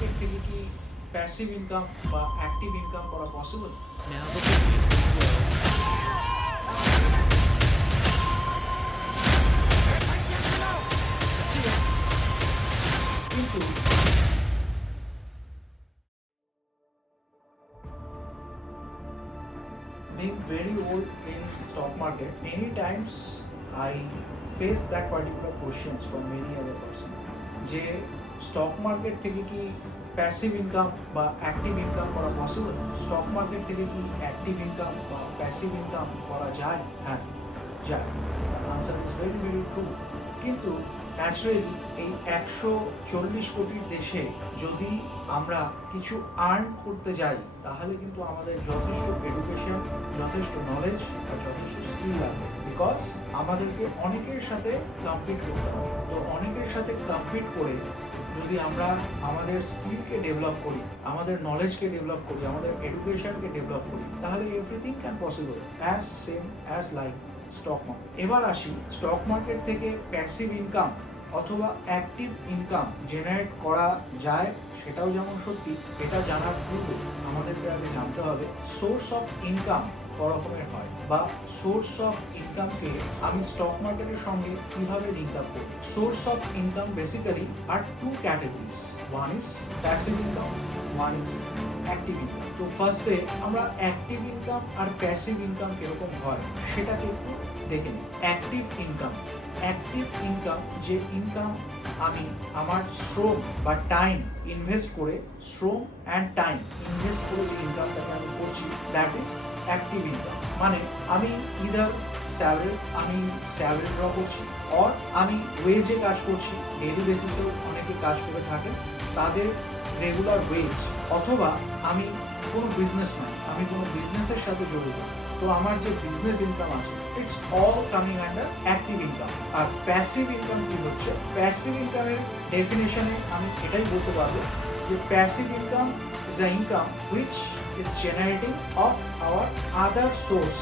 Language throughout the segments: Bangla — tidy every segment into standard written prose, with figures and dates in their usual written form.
মার্কেট থেকে কি প্যাসিভ ইনকাম বা অ্যাক্টিভ ইনকাম করা possible? Now the business can grow. কিন্তু being very old in stock market, many times I face that particular questions from many other person যে স্টক মার্কেট থেকে কি প্যাসিভ ইনকাম বা অ্যাক্টিভ ইনকাম করা পসিবল? স্টক মার্কেট থেকে কি অ্যাক্টিভ ইনকাম বা প্যাসিভ ইনকাম করা যায়? হ্যাঁ, যায়। Answer is very very true. কিন্তু ন্যাচারালি এই 140 কোটির দেশে যদি আমরা কিছু আর্ন করতে যাই তাহলে কিন্তু আমাদের যথেষ্ট এডুকেশন, যথেষ্ট নলেজ আর যথেষ্ট স্কিল লাগবে। বিকজ আমাদেরকে অনেকের সাথে কম্পিট করতে হবে। তো অনেকের সাথে কম্পিট করে যদি আমরা আমাদের স্কিলকে ডেভেলপ করি, আমাদের নলেজকে ডেভেলপ করি, আমাদের এডুকেশনকে ডেভেলপ করি, তাহলে everything can possible as same as like stock market. এবার আসি, স্টক মার্কেট থেকে প্যাসিভ ইনকাম অথবা অ্যাক্টিভ ইনকাম জেনারেট করা যায় সেটাও যেমন সত্যি, এটা জানার পূর্বে আমাদেরকে আগে জানতে হবে সোর্স অফ ইনকাম রকমের হয় বা সোর্স অফ ইনকামকে আমি স্টক মার্কেটের সঙ্গে কিভাবে লিঙ্ক আপ করি। Source of income basically are two categories, one is passive income, one is active income. তো ফার্স্টে আমরা অ্যাক্টিভ ইনকাম আর প্যাসিভ ইনকাম কিরকম হয় সেটাকে একটু দেখে নিই। অ্যাক্টিভ ইনকাম, অ্যাক্টিভ ইনকাম যে ইনকাম আমি আমার শ্রম বা টাইম ইনভেস্ট করে, শ্রম অ্যান্ড টাইম ইনভেস্ট করে যে ইনকামটাকে আমি করছি, দ্যাট ইজ অ্যাক্টিভ ইনকাম। মানে আমি ইদার আমি স্যালারি ড্র করছি, অর আমি ওয়েজে কাজ করছি, ডেইলি বেসিসেও অনেকে কাজ করে থাকেন, তাদের রেগুলার ওয়েজ, অথবা আমি কোনো বিজনেসম্যান, আমি কোনো বিজনেসের সাথে জড়িত, তো আমার যে বিজনেস ইনকাম আছে, it's all coming under active income. আর প্যাসিভ ইনকাম কি হচ্ছে? প্যাসিভ ইনকামের ডেফিনেশনে আমি এটাই বলতে পারবো যে passive income is a income which is generating of our other source,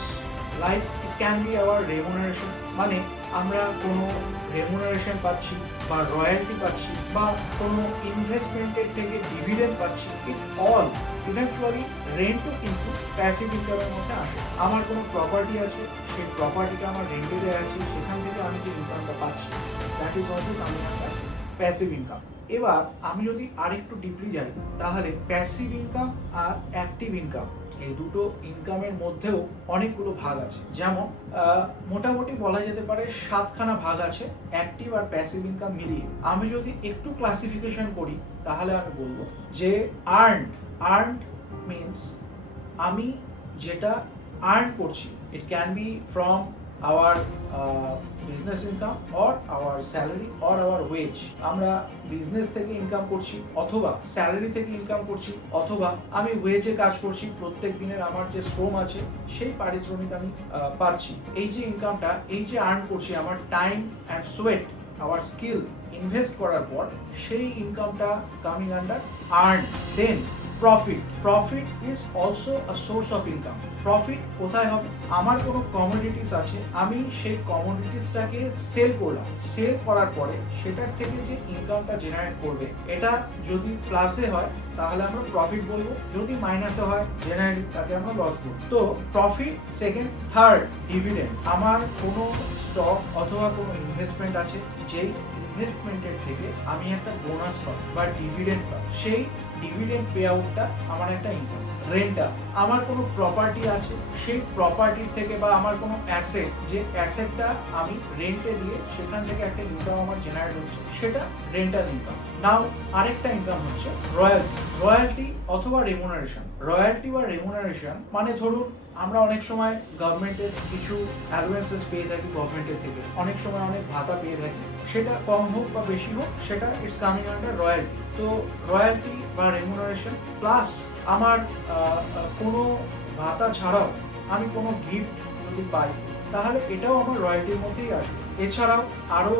like it can B hour remuneration. মানে আমরা কোনো রেমুনারেশন পাচ্ছি বা রয়্যালটি পাচ্ছি বা কোনো ইনভেস্টমেন্টের থেকে ডিভিডেন্ড পাচ্ছি, ইট অল ইভেন্চুয়ালি রেন্টও কিন্তু প্যাসিভ ইনকামের মধ্যে আসে। আমার কোনো প্রপার্টি আছে, সেই প্রপার্টিটা আমার রেন্টে দেওয়া আছে, সেখান থেকে আমি যে ইনকামটা পাচ্ছি, that is also coming under passive income. এবার আমি যদি আরেকটু ডিপলি যাই, তাহলে প্যাসিভ ইনকাম আর অ্যাক্টিভ ইনকাম এই দুটো ইনকামের মধ্যেও অনেকগুলো ভাগ আছে। যেমন মোটামুটি বলা যেতে পারে 7খানা ভাগ আছে অ্যাক্টিভ আর প্যাসিভ ইনকাম মিলিয়ে। আমি যদি একটু ক্লাসিফিকেশন করি তাহলে আমি বলবো যে আর্নড মিনস আমি যেটা আর্ন করছি, it can be from our business income or our salary or our wage. আমরা বিজনেস থেকে ইনকাম করছি, অথবা স্যালারি থেকে ইনকাম করছি, অথবা আমি ওয়েজে কাজ করছি, প্রত্যেক দিনের আমার যে শ্রম আছে সেই পারিশ্রমিক আমি পাচ্ছি। এই যে ইনকামটা, এই যে আর্ন করছি, আমার time and sweat, our skill invest করার পর সেই ইনকামটা coming under earn. Then profit is also a source of income. Profit কোথায় হবে? আমার কোনো কমোডিটিস আছে, আমি সেই কমোডিটিসটাকে সেল করলাম, সেল করার পরে সেটার থেকে যে ইনকামটা জেনারেট করবে, এটা যদি প্লাসে হয় তাহলে আমরা প্রফিট বলবো, যদি মাইনাসে হয় জেনারেলি তাকে আমরা লস বলবো। তো প্রফিট সেকেন্ড। Third, dividend. আমার কোনো স্টক অথবা কোনো ইনভেস্টমেন্ট আছে, যেই ইনভেস্টমেন্টের থেকে আমি একটা বোনাস পাই বা ডিভিডেন্ড পাই, সেই ডিভিডেন্ড পে আউটটা আমার একটা ইনকাম। রেন্টাল, আমার কোনো প্রপার্টি আছে, সেই প্রপার্টির থেকে বা আমার কোনো অ্যাসেট, যে অ্যাসেটটা আমি রেন্টে দিয়ে সেখান থেকে একটা ইনকাম আমার জেনারেট হচ্ছে, সেটা রেন্টাল ইনকাম। নাও আরেকটা ইনকাম হচ্ছে রয়্যালটি অথবা রেমুনারেশন। রয়্যালটি বা রেমুনারেশন মানে ধরুন আমরা অনেক সময় গভর্নমেন্টের কিছু অ্যাডভান্সেস পেয়ে থাকি, গভর্নমেন্টের থেকে অনেক সময় অনেক ভাতা পেয়ে থাকি, সেটা কম হোক বা বেশি হোক, সেটা ইটস কামিং আন্ডার রয়্যালটি। তো রয়্যালটি বা রেমুনারেশন প্লাস আমার কোনো ভাতা ছাড়াও আমি কোনো গিফট যদি পাই, তাহলে এটাও আমার রয়্যালটির মধ্যেই আসবে। এছাড়াও আরও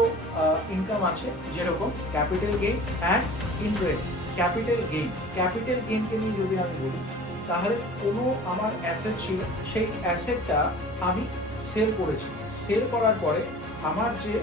ইনকাম আছে, যেরকম capital gain and interest. Capital গেইনকে নিয়ে যদি আমি বলি, তাহলে কোনো আমার অ্যাসেট ছিল, সেই অ্যাসেটটা আমি সেল করেছি, সেল করার পরে আমার যে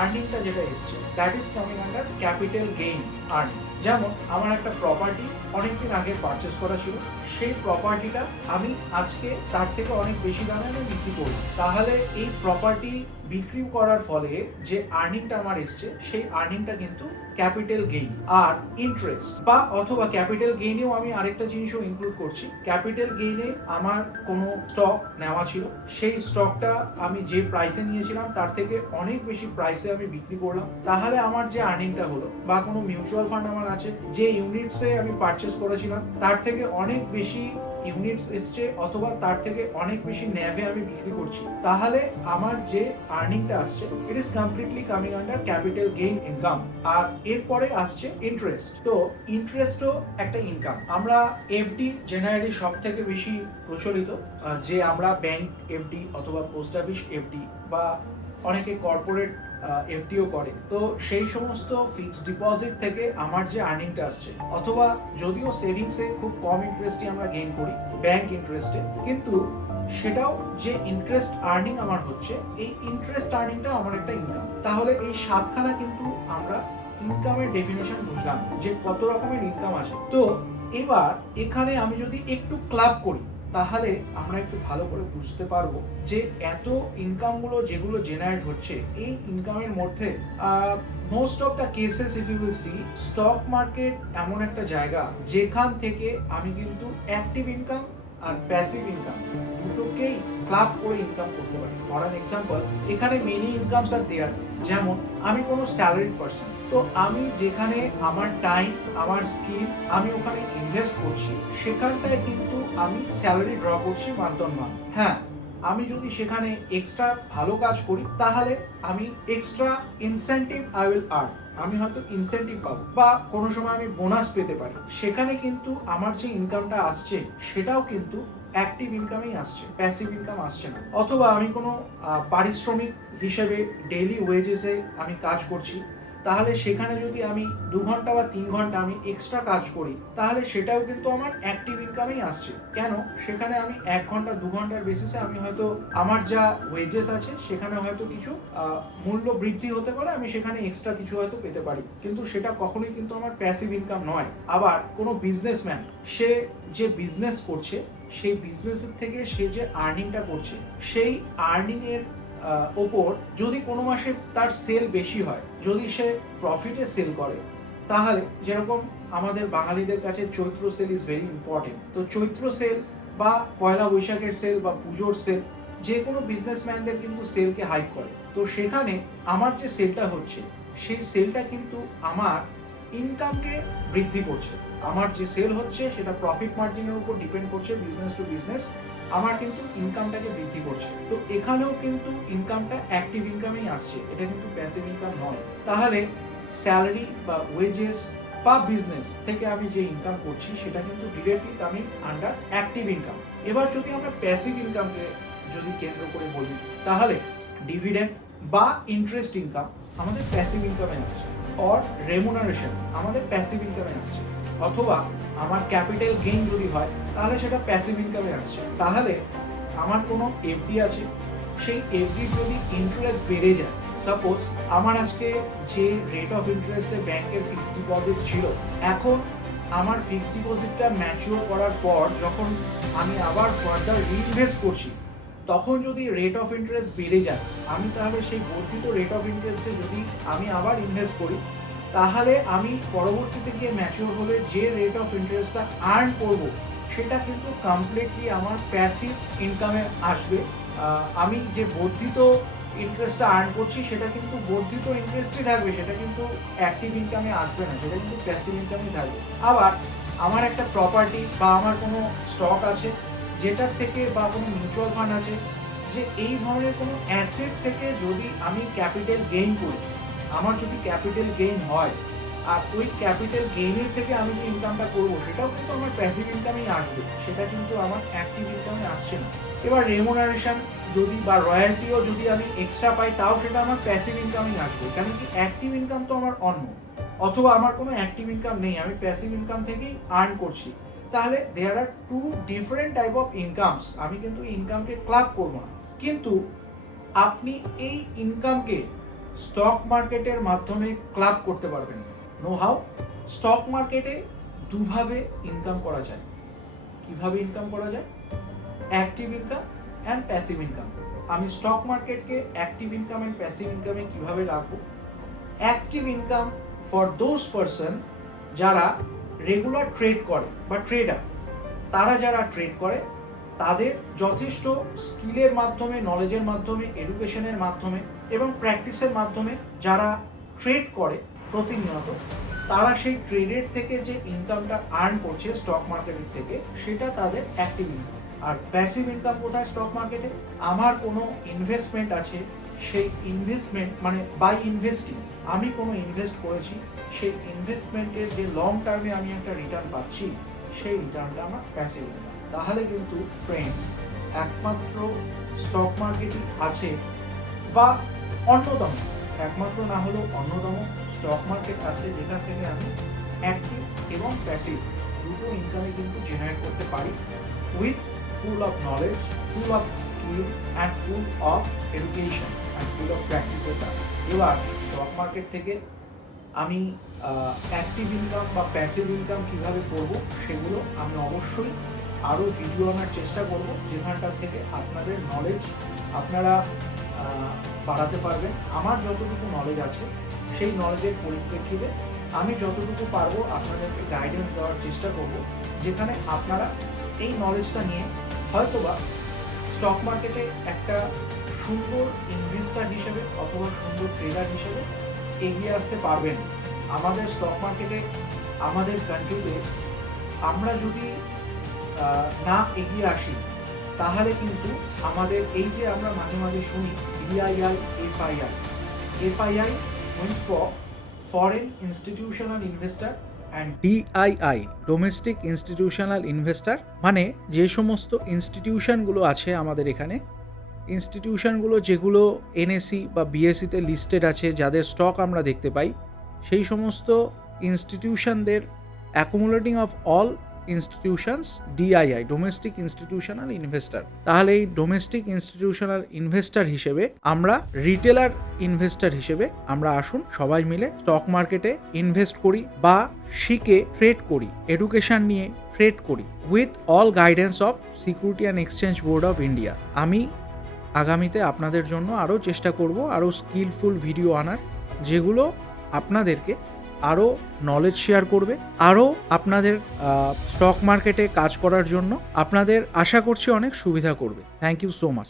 আর্নিংটা যেটা এসছে that is coming under capital gain earning. যেমন আমার একটা প্রপার্টি অনেকদিন আগে পারচেস করা ছিল, সেই প্রপার্টিটা আমি আজকে তার থেকে অনেক বেশি দামে আমি বিক্রি করব, তাহলে এই প্রপার্টি বিক্রি করার ফলে যে আর্নিংটা আমার এসছে সেই আর্নিংটা কিন্তু ক্যাপিটাল গেইন। আর ইন্টারেস্ট বা অথবা ক্যাপিটাল গেইনেও আমি আরেকটা জিনিসও ইনক্লুড করছি। ক্যাপিটাল গেইনে আমার কোনো স্টক নেওয়া ছিল, সেই স্টকটা আমি যে প্রাইসে নিয়েছিলাম তার থেকে অনেক বেশি প্রাইসে আমি বিক্রি করলাম, তাহলে আমার যে আর্নিংটা হলো, বা কোনো মিউচুয়াল ফান্ড আমার আছে যে ইউনিটসে আমি পারচেস করেছিলাম তার থেকে অনেক বেশি ইউনিটস এসছে অথবা তার থেকে অনেক বেশি ন্যাভে আমি বিক্রি করছি, তাহলে আমার যে আর্নিংটা আসছে it is completely coming under capital gain income. আর এরপরে আসছে ইন্টারেস্ট। তো ইন্টারেস্টও একটা ইনকাম। আমরা এফডি জেনারেলি সব থেকে বেশি প্রচলিত, যে আমরা ব্যাংক এফডি অথবা পোস্ট অফিস এফডি বা অনেকে কর্পোরেট এফডিও করে, তো সেই সমস্ত ফিক্সড ডিপোজিট থেকে আমার যে আর্নিংটা আসছে, অথবা যদিও সেভিংসে খুব কম ইন্টারেস্টই আমরা গেইন করি ব্যাংক ইন্টারেস্টে, কিন্তু সেটাও যে ইন্টারেস্ট আর্নিং আমার হচ্ছে, এই ইন্টারেস্ট আর্নিংটা আমার একটা ইনকাম। তাহলে এই সাতখানা কিন্তু আমরা ইনকামের ডেফিনেশন বুঝলাম যে কত রকমের ইনকাম আছে। তো এবার এখানে আমি যদি একটু ক্লাব করি তাহলে আমরা একটু ভালো করে বুঝতে পারবো যে এত ইনকামগুলো যেগুলো জেনারেট হচ্ছে, এই ইনকামের মধ্যে most of the cases if you will see, stock market এমন একটা জায়গা যেখান থেকে আমি কিন্তু অ্যাক্টিভ ইনকাম আর প্যাসিভ ইনকাম দুটোকেই ক্লাব করে ইনকাম করতে পারি। ফর অ্যান এক্সাম্পল, এখানে মেনি ইনকামস আর দেয়ার। যেমন আমি কোনো স্যালারিড পার্সন, তো আমি যেখানে আমার টাইম, আমার স্কিল আমি ওখানে ইনভেস্ট করছি, সেখানটায় কিন্তু আমি স্যালারি ড্র করছি মান্থ অন মান্থ। হ্যাঁ, আমি যদি সেখানে এক্সট্রা ভালো কাজ করি তাহলে আমি extra incentive I will earn, আমি হয়তো ইনসেন্টিভ পাবো বা কোনো সময় আমি বোনাস পেতে পারি। সেখানে কিন্তু আমার যে ইনকামটা আসছে সেটাও কিন্তু অ্যাক্টিভ ইনকামেই আসছে, প্যাসিভ ইনকাম আসছে না। অথবা আমি কোনো পারিশ্রমিক হিসেবে ডেইলি ওয়েজেসে আমি কাজ করছি, তাহলে সেখানে যদি আমি 2 ঘন্টা বা 3 ঘন্টা আমি এক্সট্রা কাজ করি, তাহলে সেটাও কিন্তু আমার অ্যাক্টিভ ইনকামেই আসছে। কেন? সেখানে আমি 1 ঘন্টা 2 ঘন্টার বেসিসে আমি হয়তো আমার যা ওয়েজেস আছে সেখানে হয়তো কিছু মূল্য বৃদ্ধি হতে পারে, আমি সেখানে এক্সট্রা কিছু হয়তো পেতে পারি, কিন্তু সেটা কখনোই কিন্তু আমার প্যাসিভ ইনকাম নয়। আবার কোনো বিজনেসম্যান, সে যে বিজনেস করছে সেই বিজনেসের থেকে সে যে আর্নিংটা করছে, সেই আর্নিংয়ের ওপর যদি কোনো মাসে তার সেল বেশি হয়, যদি সে প্রফিটে সেল করে, তাহলে যেরকম আমাদের বাঙালিদের কাছে চৈত্র সেল ইজ ভেরি ইম্পর্টেন্ট, তো চৈত্র সেল বা পয়লা বৈশাখের সেল বা পুজোর সেল যে কোনো বিজনেসম্যানদের কিন্তু সেলকে হাইক করে। তো সেখানে আমার যে সেলটা হচ্ছে সেই সেলটা কিন্তু আমার ইনকামকে বৃদ্ধি করছে। আমার যে সেল হচ্ছে সেটা প্রফিট মার্জিনের উপর ডিপেন্ড করছে, বিজনেস টু বিজনেস আমার কিন্তু ইনকামটাকে বৃদ্ধি করছে। তো এখানেও কিন্তু ইনকামটা অ্যাক্টিভ ইনকামেই আসছে, এটা কিন্তু প্যাসিভ ইনকাম নয়। তাহলে স্যালারি বা ওয়েজেস বা বিজনেস থেকে আমি যে ইনকাম করছি সেটা কিন্তু directly coming under active income. এবার যদি আমরা প্যাসিভ ইনকামকে যদি কেন্দ্র করে বলি, তাহলে ডিভিডেন্ড বা ইন্টারেস্ট ইনকাম আমাদের প্যাসিভ ইনকামে আসছে, অর রেমুনারেশন আমাদের প্যাসিভ ইনকামে আসছে, অথবা আমার ক্যাপিটাল গেইন যদি হয় তাহলে সেটা প্যাসিভ ইনকামে আসছে। তাহলে আমার কোনো এফডি আছে, সেই এফডি যদি ইন্টারেস্ট বেড়ে যায়, সাপোজ আমার আজকে যে রেট অফ ইন্টারেস্টে ব্যাংকের ফিক্সড ডিপোজিট ছিল, এখন আমার ফিক্সড ডিপোজিটটা ম্যাচিওর করার পর যখন আমি আবার ফার্দার রিইনভেস্ট করছি, তখন যদি রেট অফ ইন্টারেস্ট বেড়ে যায়, আমি তাহলে সেই বর্ধিত রেট অফ ইন্টারেস্টে যদি আমি আবার ইনভেস্ট করি, তাহলে আমি পরবর্তীতে গিয়ে ম্যাচিওর হলে যে রেট অফ ইন্টারেস্টটা আর্ন করব সেটা কিন্তু কমপ্লিটলি আমার প্যাসিভ ইনকামে আসবে। আমি যে বর্ধিত ইন্টারেস্টটা আর্ন করছি সেটা কিন্তু বর্ধিত ইন্টারেস্টই থাকবে, সেটা কিন্তু অ্যাক্টিভ ইনকামে আসবে না, সেটা কিন্তু প্যাসিভ ইনকামই থাকবে। আবার আমার একটা প্রপার্টি বা আমার কোনো স্টক আছে যেটার থেকে, বা কোনো মিউচুয়াল ফান্ড আছে, যে এই ধরনের কোনো অ্যাসেট থেকে যদি আমি ক্যাপিটাল গেইন করি, আমার যদি ক্যাপিটাল গেইন হয় আর ওই ক্যাপিটাল গেইনের থেকে আমি যে ইনকামটা করবো সেটাও কিন্তু আমার প্যাসিভ ইনকামেই আসবে, সেটা কিন্তু আমার অ্যাক্টিভ ইনকামে আসছে না। এবার রেমুনারেশন যদি বা রয়্যালটিও যদি আমি এক্সট্রা পাই, তাও সেটা আমার প্যাসিভ ইনকামেই আসবে, কারণ কি অ্যাক্টিভ ইনকাম তো আমার অন্য, অথবা আমার কোনো অ্যাক্টিভ ইনকাম নেই, আমি প্যাসিভ ইনকাম থেকেই আর্ন করছি। তাহলে there are two different type of incomes, আমি কিন্তু ইনকামকে ক্লাব করবো না, কিন্তু আপনি এই ইনকামকে স্টক মার্কেটের মাধ্যমে ক্লাব করতে পারবেন। Know how? স্টক মার্কেটে দুভাবে ইনকাম করা যায়। কিভাবে ইনকাম করা যায়? Active income and passive income. আমি স্টক মার্কেটকে অ্যাক্টিভ ইনকাম অ্যান্ড প্যাসিভ ইনকামে কিভাবে রাখবো? Active income for those person যারা রেগুলার ট্রেড করে বা ট্রেডার। তারা যারা ট্রেড করে তাদের যথেষ্ট স্কিলের মাধ্যমে, নলেজের মাধ্যমে, এডুকেশনের মাধ্যমে এবং প্র্যাকটিসের মাধ্যমে যারা ট্রেড করে প্রতিনিয়ত, তারা সেই ট্রেডের থেকে যে ইনকামটা আর্ন করছে স্টক মার্কেটের থেকে, সেটা তাদের অ্যাক্টিভ ইনকাম। আর প্যাসিভ ইনকাম কোথায় স্টক মার্কেটে? আমার কোনো ইনভেস্টমেন্ট আছে, সেই ইনভেস্টমেন্ট মানে বাই ইনভেস্টিং আমি কোনো ইনভেস্ট করেছি, সেই ইনভেস্টমেন্টের যে লং টার্মে আমি একটা রিটার্ন পাচ্ছি, সেই রিটার্নটা আমার প্যাসিভ ইনকাম। তাহলে কিন্তু ফ্রেন্ডস, একমাত্র স্টক মার্কেটই আছে বা অন্যতম, একমাত্র না হলেও অন্যতম স্টক মার্কেট আছে যেখান থেকে আমি অ্যাক্টিভ এবং প্যাসিভ দুটো ইনকামই কিন্তু জেনারেট করতে পারি with full of knowledge, full of skill and full of education and full of প্র্যাকটিসের দ্বারা। এবার স্টক মার্কেট থেকে আমি অ্যাক্টিভ ইনকাম বা প্যাসিভ ইনকাম কীভাবে করব, সেগুলো আমি অবশ্যই আরও ভিডিও আনার চেষ্টা করব, যেখানটার থেকে আপনাদের নলেজ আপনারা বাড়াতে পারবেন। আমার যতটুকু নলেজ আছে সেই নলেজের পরিপ্রেক্ষিতে আমি যতটুকু পারবো আপনাদেরকে গাইডেন্স দেওয়ার চেষ্টা করব, যেখানে আপনারা এই নলেজটা নিয়ে হয়তোবা স্টক মার্কেটে একটা সুন্দর ইনভেস্টার হিসেবে অথবা সুন্দর ট্রেডার হিসেবে এগিয়ে আসতে পারবেন। আমাদের স্টক মার্কেটে, আমাদের কান্ট্রিতে আমরা যদি না এগিয়ে আসি, তাহলে কিন্তু আমাদের এই যে আমরা মাঝে মাঝে শুনি DII, FII means for foreign institutional investor and DII domestic institutional investor, মানে যে সমস্ত ইনস্টিটিউশনগুলো আছে আমাদের এখানে, ইনস্টিটিউশনগুলো যেগুলো এনএসি বা বিএসসিতে লিস্টেড আছে, যাদের স্টক আমরা দেখতে পাই, সেই সমস্ত ইনস্টিটিউশনদের accumulating of all institutions DII domestic institutional investor. তাহলে এই ডোমেস্টিক ইনস্টিটিউশনাল ইনভেস্টার হিসেবে আমরা রিটেলার ইনভেস্টার হিসেবে আমরা আসুন সবাই মিলে স্টক মার্কেটে ইনভেস্ট করি বা শিখে ট্রেড করি, এডুকেশন নিয়ে ট্রেড করি with all guidance of security and exchange board of India. আমি আগামীতে আপনাদের জন্য আরও চেষ্টা করব আরও স্কিলফুল ভিডিও আনার, যেগুলো আপনাদেরকে আরও নলেজ শেয়ার করবে, আরও আপনাদের স্টক মার্কেটে কাজ করার জন্য আপনাদের আশা করছি অনেক সুবিধা করবে। Thank you so much.